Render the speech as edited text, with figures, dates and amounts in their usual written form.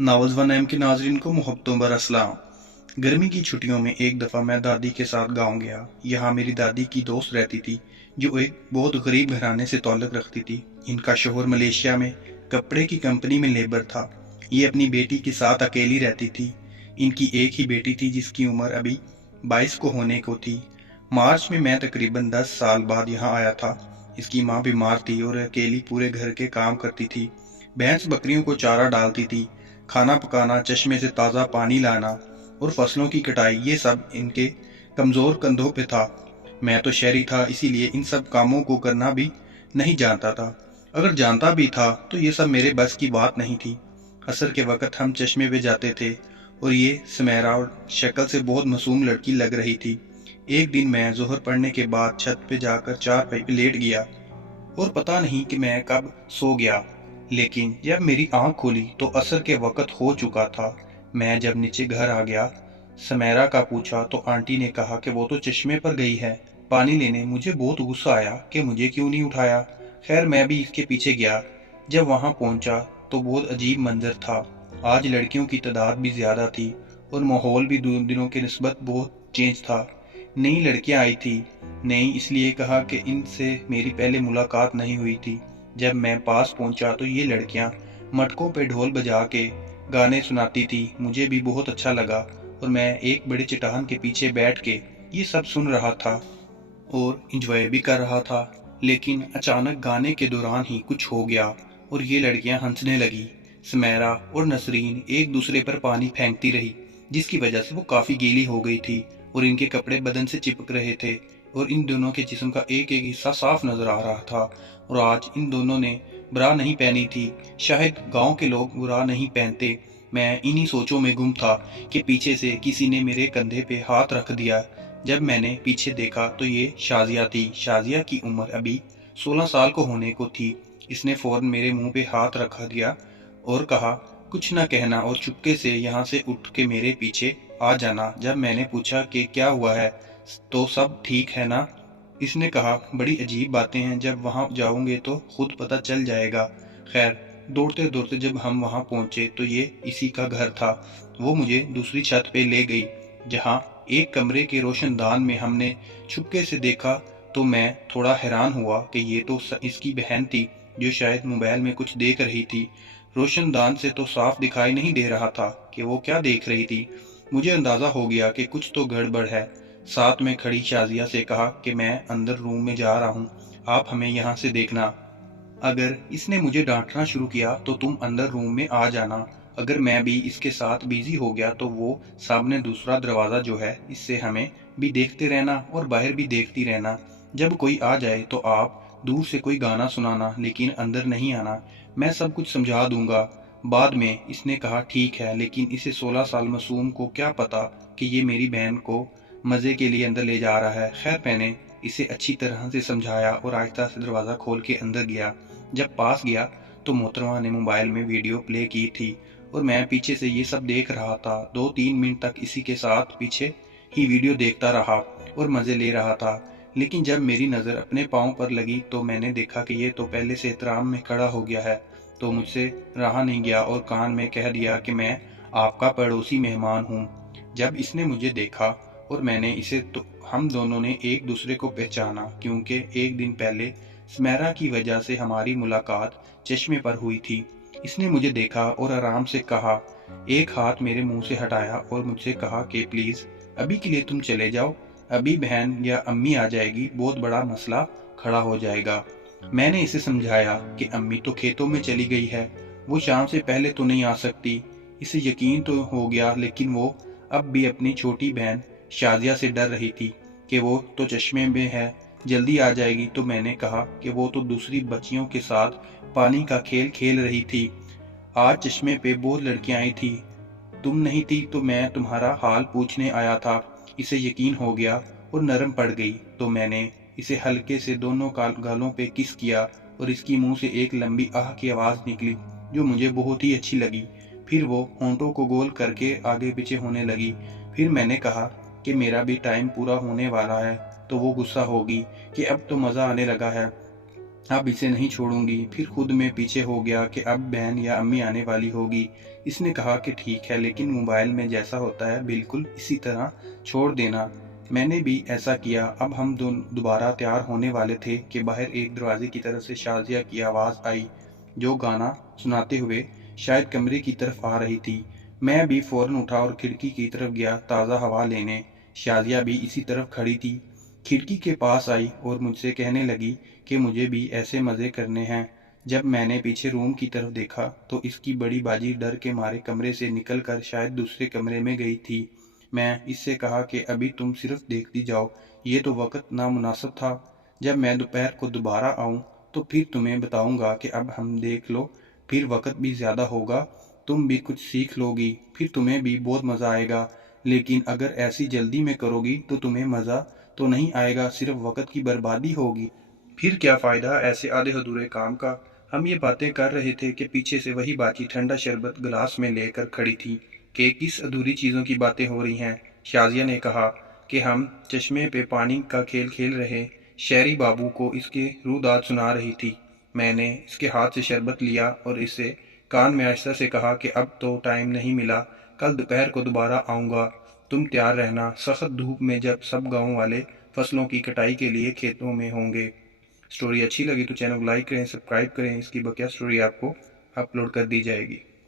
नावज़ one M के नाजरीन को मोहब्बतों बर अस्सलाम। गर्मी की छुट्टियों में एक दफ़ा मैं दादी के साथ गांव गया। यहाँ मेरी दादी की दोस्त रहती थी जो एक बहुत गरीब घराने से ताल्लुक़ रखती थी। इनका शोहर मलेशिया में कपड़े की कंपनी में लेबर था। ये अपनी बेटी के साथ अकेली रहती थी। इनकी एक ही बेटी थी जिसकी उम्र अभी 22 को होने को थी। मार्च में मैं तकरीबन 10 साल बाद यहाँ आया था। इसकी माँ बीमार थी और अकेली पूरे घर के काम करती थी। भैंस बकरियों को चारा डालती थी। खाना पकाना, चश्मे से ताज़ा पानी लाना और फसलों की कटाई, ये सब इनके कमज़ोर कंधों पे था। मैं तो शहरी था, इसीलिए इन सब कामों को करना भी नहीं जानता था। अगर जानता भी था तो ये सब मेरे बस की बात नहीं थी। असर के वक़्त हम चश्मे पे जाते थे और ये सुमेरा और शक्ल से बहुत मासूम लड़की लग रही थी। एक दिन मैं ज़ोहर पढ़ने के बाद छत पे जाकर चारपाई पे लेट गया और पता नहीं कि मैं कब सो गया। लेकिन जब मेरी आंख खुली तो असर के वक़्त हो चुका था। मैं जब नीचे घर आ गया, सुमेरा का पूछा तो आंटी ने कहा कि वो तो चश्मे पर गई है पानी लेने। मुझे बहुत गुस्सा आया कि मुझे क्यों नहीं उठाया। खैर मैं भी इसके पीछे गया। जब वहां पहुंचा तो बहुत अजीब मंजर था। आज लड़कियों की तादाद भी ज़्यादा थी और माहौल भी दिनों के निस्बत बहुत चेंज था। नई लड़कियां आई थी। नई इसलिए कहा कि इनसे मेरी पहले मुलाकात नहीं हुई थी। जब मैं पास पहुंचा तो ये लड़कियां मटकों पे ढोल बजा के गाने सुनाती थी। मुझे भी बहुत अच्छा लगा और मैं एक बड़े चट्टान के पीछे बैठ के ये सब सुन रहा था और इंजॉय भी कर रहा था। लेकिन अचानक गाने के दौरान ही कुछ हो गया और ये लड़कियां हंसने लगी। सुमेरा और नसरीन एक दूसरे पर पानी फेंकती रही जिसकी वजह से वो काफ़ी गीली हो गई थी और इनके कपड़े बदन से चिपक रहे थे और इन दोनों के जिस्म का एक एक हिस्सा साफ नजर आ रहा था। और आज इन दोनों ने ब्रा नहीं पहनी थी। शायद गांव के लोग ब्रा नहीं पहनते। मैं इन्हीं सोचों में गुम था कि पीछे से किसी ने मेरे कंधे पे हाथ रख दिया। जब मैंने पीछे देखा तो ये शाजिया थी। शाजिया की उम्र अभी 16 साल को होने को थी। इसने फौरन मेरे मुंह पे हाथ रखा दिया और कहा, कुछ न कहना और चुपके से यहाँ से उठ के मेरे पीछे आ जाना। जब मैंने पूछा कि क्या हुआ है तो सब ठीक है ना, इसने कहा, बड़ी अजीब बातें हैं, जब वहाँ जाओगे तो खुद पता चल जाएगा। खैर दौड़ते दौड़ते जब हम वहाँ पहुँचे तो ये इसी का घर था। वो मुझे दूसरी छत पे ले गई जहाँ एक कमरे के रोशनदान में हमने छुपके से देखा। तो मैं थोड़ा हैरान हुआ कि ये तो इसकी बहन थी जो शायद मोबाइल में कुछ देख रही थी। रोशनदान से तो साफ दिखाई नहीं दे रहा था कि वो क्या देख रही थी। मुझे अंदाजा हो गया कि कुछ तो गड़बड़ है। साथ में खड़ी शाजिया से कहा कि मैं अंदर रूम में जा रहा हूँ, आप हमें यहाँ से देखना। अगर इसने मुझे डांटना शुरू किया तो तुम अंदर रूम में आ जाना। अगर मैं भी इसके साथ बिजी हो गया तो वो सामने दूसरा दरवाज़ा जो है इससे हमें भी देखते रहना और बाहर भी देखती रहना। जब कोई आ जाए तो आप दूर से कोई गाना सुनाना, लेकिन अंदर नहीं आना। मैं सब कुछ समझा दूंगा बाद में। इसने कहा ठीक है, लेकिन इसे 16 साल मासूम को क्या पता कि ये मेरी बहन को मज़े के लिए अंदर ले जा रहा है। खैर मैंने इसे अच्छी तरह से समझाया और आहिस्ता से दरवाज़ा खोल के अंदर गया। जब पास गया तो मोहतरमा ने मोबाइल में वीडियो प्ले की थी और मैं पीछे से ये सब देख रहा था। 2-3 मिनट तक इसी के साथ पीछे ही वीडियो देखता रहा और मज़े ले रहा था। लेकिन जब मेरी नज़र अपने पाँव पर लगी तो मैंने देखा कि ये तो पहले से एहतराम में खड़ा हो गया है। तो मुझसे रहा नहीं गया और कान में कह दिया कि मैं आपका पड़ोसी मेहमान हूँ। जब इसने मुझे देखा और मैंने इसे, तो हम दोनों ने एक दूसरे को पहचाना क्योंकि एक दिन पहले सुमेरा की वजह से हमारी मुलाकात चश्मे पर हुई थी। इसने मुझे देखा और आराम से कहा, एक हाथ मेरे मुंह से हटाया और मुझसे कहा कि प्लीज़ अभी के लिए तुम चले जाओ, अभी बहन या अम्मी आ जाएगी, बहुत बड़ा मसला खड़ा हो जाएगा। मैंने इसे समझाया कि अम्मी तो खेतों में चली गई है, वो शाम से पहले तो नहीं आ सकती। इसे यकीन तो हो गया, लेकिन वो अब भी अपनी छोटी बहन शाजिया से डर रही थी कि वो तो चश्मे में है, जल्दी आ जाएगी। तो मैंने कहा कि वो तो दूसरी बच्चियों के साथ पानी का खेल खेल रही थी। आज चश्मे पे बहुत लड़कियां आई थी, तुम नहीं थी, तो मैं तुम्हारा हाल पूछने आया था। इसे यकीन हो गया और नरम पड़ गई। तो मैंने इसे हल्के से दोनों गालों पे किस किया और इसकी मुंह से एक लंबी आह की आवाज़ निकली जो मुझे बहुत ही अच्छी लगी। फिर वो होंठों को गोल करके आगे पीछे होने लगी। फिर मैंने कहा कि मेरा भी टाइम पूरा होने वाला है तो वो गुस्सा होगी कि अब तो मज़ा आने लगा है। अब इसे नहीं छोड़ूंगी। फिर खुद में पीछे हो गया कि अब बहन या अम्मी आने वाली होगी। इसने कहा कि ठीक है, लेकिन मोबाइल में जैसा होता है बिल्कुल इसी तरह छोड़ देना। मैंने भी ऐसा किया। अब हम दोबारा तैयार होने वाले थे कि बाहर एक दरवाजे की तरफ से शाजिया की आवाज़ आई, जो गाना सुनाते हुए शायद कमरे की तरफ आ रही थी। मैं भी फौरन उठा और खिड़की की तरफ गया ताज़ा हवा लेने। शाजिया भी इसी तरफ खड़ी थी। खिड़की के पास आई और मुझसे कहने लगी कि मुझे भी ऐसे मज़े करने हैं। जब मैंने पीछे रूम की तरफ देखा तो इसकी बड़ी बाजी डर के मारे कमरे से निकलकर शायद दूसरे कमरे में गई थी। मैं इससे कहा कि अभी तुम सिर्फ देखती जाओ, ये तो वक्त नामुनासिब था। जब मैं दोपहर को दोबारा आऊँ तो फिर तुम्हें बताऊँगा कि अब हम देख लो, फिर वक्त भी ज़्यादा होगा, तुम भी कुछ सीख लोगी, फिर तुम्हें भी बहुत मज़ा आएगा। लेकिन अगर ऐसी जल्दी में करोगी तो तुम्हें मज़ा तो नहीं आएगा, सिर्फ वक्त की बर्बादी होगी। फिर क्या फ़ायदा ऐसे आधे अधूरे काम का। हम ये बातें कर रहे थे कि पीछे से वही बाची ठंडा शरबत गिलास में लेकर खड़ी थी कि किस अधूरी चीज़ों की बातें हो रही हैं। शाजिया ने कहा कि हम चश्मे पे पानी का खेल खेल रहे। शहरी बाबू को इसके रूदाद सुना रही थी। मैंने इसके हाथ से शरबत लिया और इससे कान में आहिस्ता से कहा कि अब तो टाइम नहीं मिला, कल दोपहर को दोबारा आऊँगा। तुम तैयार रहना, सख्त धूप में, जब सब गाँव वाले फसलों की कटाई के लिए खेतों में होंगे। स्टोरी अच्छी लगी तो चैनल को लाइक करें, सब्सक्राइब करें। इसकी बकिया स्टोरी आपको अपलोड कर दी जाएगी।